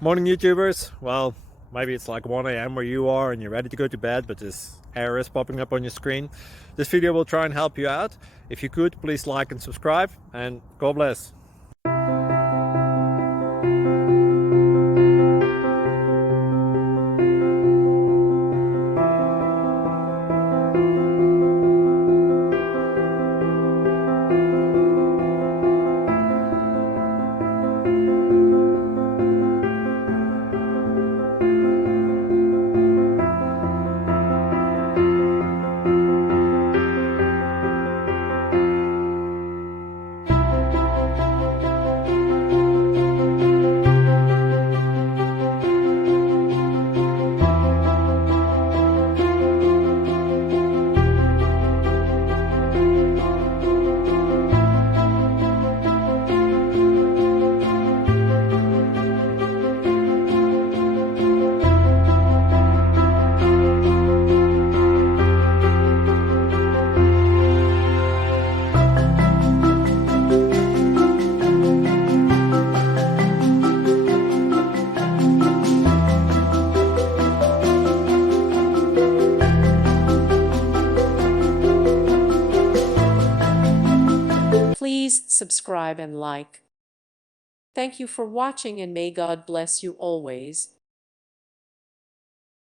Morning YouTubers. Well, maybe it's like 1 a.m. where you are and you're ready to go to bed, but this error is popping up on your screen. This video will try and help you out. If you could, please like and subscribe, and God bless. Please subscribe and like. Thank you for watching, and may God bless you always.